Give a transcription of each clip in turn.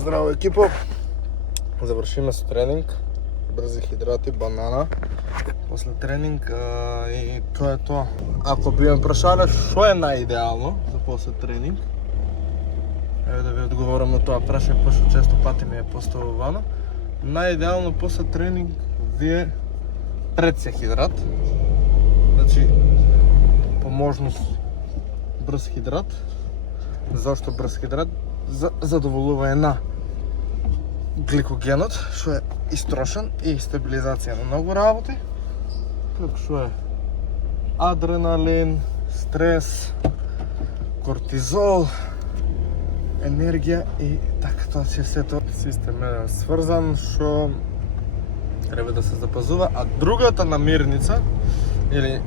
Здраво екипо! Завършиме с тренинг. Бързи хидрати, банана. После тренинг и то е то. Ако би ме прашале, шо е најидеално за после тренинг? Еве да ви одговорам на тоа прашање, пошто често пати ми е поставувано. Најидеално после тренинг ви е пред се хидрат. Значи, по можност брз хидрат. Зашто брз хидрат? За задоволување на гликогенот, што е истрошен и стабилизација на многу работи, како што е адреналин, стрес, кортизол, енергија и така тоа че сето систем е сврзан, што треба да се запазува, а другата намирница или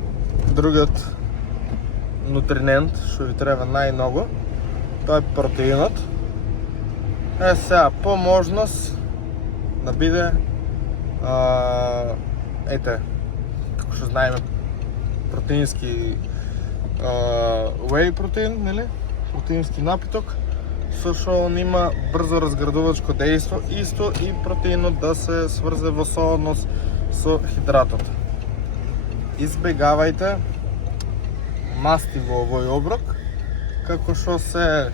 другиот нутринент што ви треба најмногу, тоа е протеинот. Сега, по можност да биде ете, како што знаеме, протеински whey протеин, нели? Протеински напиток, со што он има брзо разградувачко дејство, исто и протеинот да се сврзе во сооднос со хидратот. Избегавајте масти во овој оброк, како што се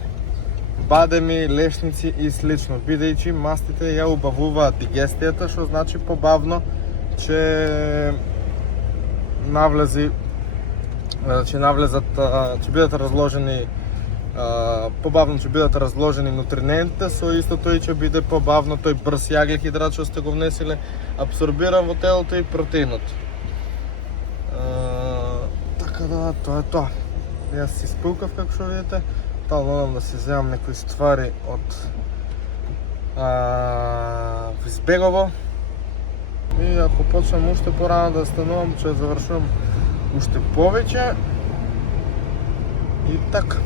бадеми, лешници и слично, бидејќи мастите ја убавуваат дигестијата, што значи побавно ќе ќе бидат разложени побавно ќе бидат разложени нутринентите, со истото и ќе биде побавно тој брз јаглехидрат што сте го внесиле апсорбиран во телото и протеинот. Така да, тоа е тоа. Јас си спилкав, како што видите. Тално одам да си земам некои ствари од Визбегово. И ако почнам уште порано да станувам, ќе завршувам уште повеќе. И така.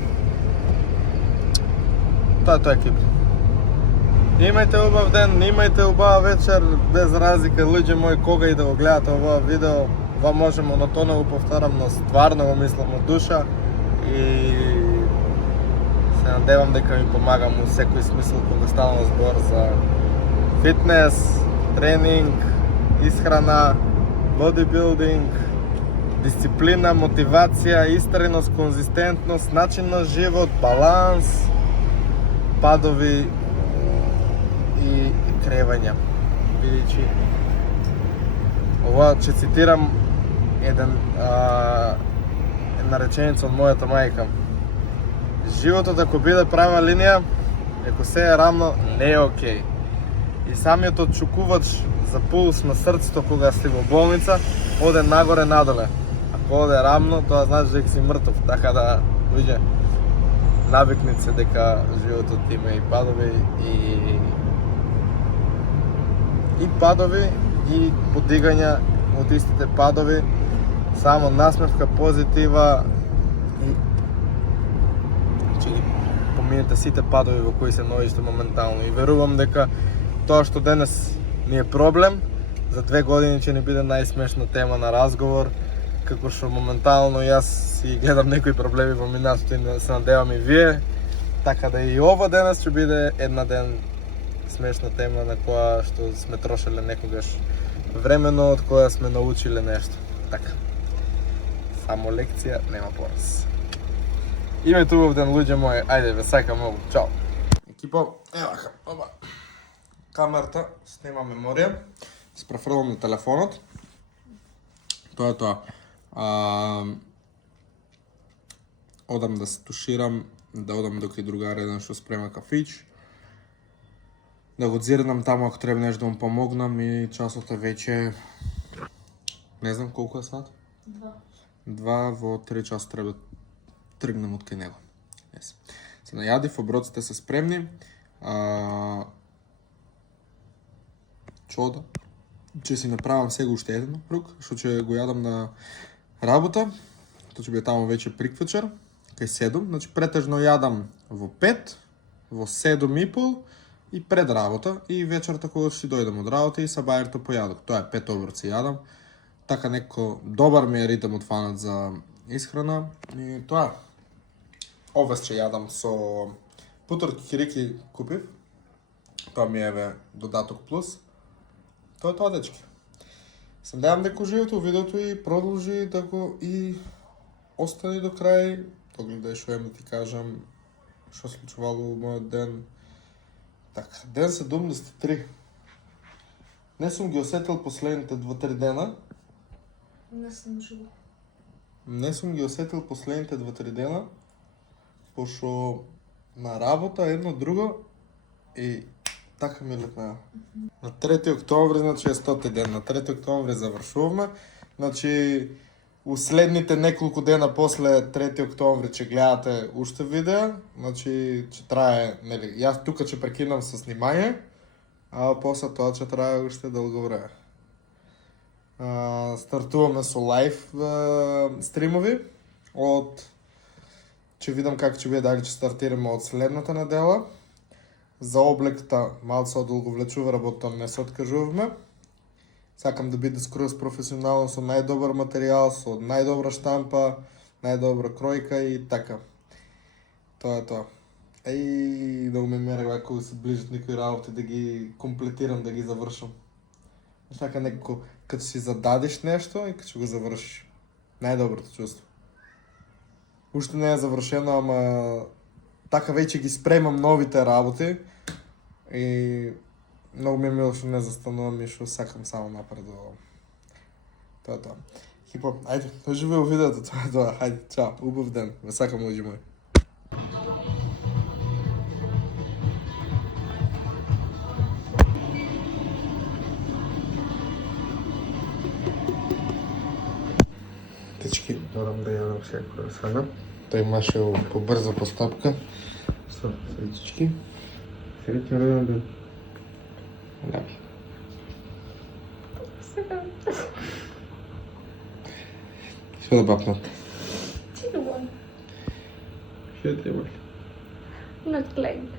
Тоа е тоа, екип. Имајте убав ден, имајте убава вечер, без разлика, луѓе мои, кога и да го гледате ова видео, ова може монотонно го повторам, но стварно го мислам од душа и се надевам дека ми помагам у секој смисол кога станува збор за фитнес, тренинг, исхрана, бодибилдинг, дисциплина, мотивација, истреност, конзистентност, начин на живот, баланс, падови и кревања. Бидејќи ова ќе цитирам една реченица од мојата мајка. Животот ако биде права линија, ако се е рамно, не е окей. И самиот отчукувач за пулс на срцето кога си во болница, оде нагоре надоле. Ако оде рамно, тоа значи дека си мртов. Така да, луѓе, навикнете се дека животот има и падови и подигања од истите падови, само насмевка позитива и ќе ги поминете сите падови во кои се наоѓате моментално. И верувам дека тоа што денес ни е проблем, за 2 години ќе ни биде најсмешна тема на разговор, како што моментално јас си гледам некои проблеми во минатото и се надевам и вие, така да и ова денес ќе биде една ден смешна тема на која што сме трошеле некогаш времено, од која сме научиле нешто. Така. Само лекција, нема пораз. Имајте убав ден, луѓе мои, ајде, ве сакам многу, чао. Екипо, еваха, оба. Камерата снима меморија, се префрлам на телефонот. Тоа е тоа. Одам да се туширам, да одам до кај другар еден што спрема кафич. Да го дзирнам таму ако треба нешто да му помогнам и часот е веќе... Не знам колку е сат? 2 во 3 часа треба да тргнем од кај него. Yes. Се најадив, оброците се спремни. Чода. Ќе си направам сега уште еден рук, што ќе го јадам на работа. Тоа ќе биде таму веќе приквечер, кај 7. Значи претежно јадам во 5, во 7:30 и пред работа и вечерта кога ќе си дојдам од работа и сабајерто појадок. Тоа е 5 оброци јадам. Така некако добар ми е ритмот фанат за исхрана и тоа. Овес ќе јадам со путор кикирики купив. Тоа ми е додаток плюс. Тоа е тоа, дечки. Се надевам дека уживате во видеото и продолжи да го и остани до крај. Догледај што имам да ти кажам што се случувало во мојот ден. Така, ден 73. Не сум ги осетил последните 2-3 дена. Не съм жива. Не сум ги осетил последните 2-3 дена, пошто на работа едно друго и така ми летнаа. На 3 октомври, значи е 100-ти ден. На 3 октомври завршуваме. Значи, следните неколку дена после 3 октомври ќе гледате уште видеа. Значи, ќе трае, нели, јас тука ќе прекинам со снимање, а после тоа ќе трае уште долго време. Стартуваме со лайв стримови ќе видам како ќе биде, дали ќе стартираме од следната недела. За облекта малце одолговлечува работа, не се откажуваме. Сакам да биде скроз професионално, со најдобар материјал, со најдобра штампа, најдобра кројка и така. Тоа е тоа. Еј, да ме мере ако се ближат некои работи да ги комплетирам, да ги завршам. Така некако, като си зададеш нешто и като ќе го завршиш. Најдоброто чувство. Уште не е завршено, ама така веќе ги спремам новите работи и многу ми е мило што не застанувам и што сакам само напредувам. Тоа е тоа. Хипо, ајде, уживај во видеото, тоа е тоа. Ајде, чао, убав ден. Ве сакам, луѓе мои. Дечки, морам да јадам секоја сега. Тој имаше побрза постапка. Среќички. Среќен роден ден. Ляви. Што да бапнат? Чилувам. Што треба? Not like.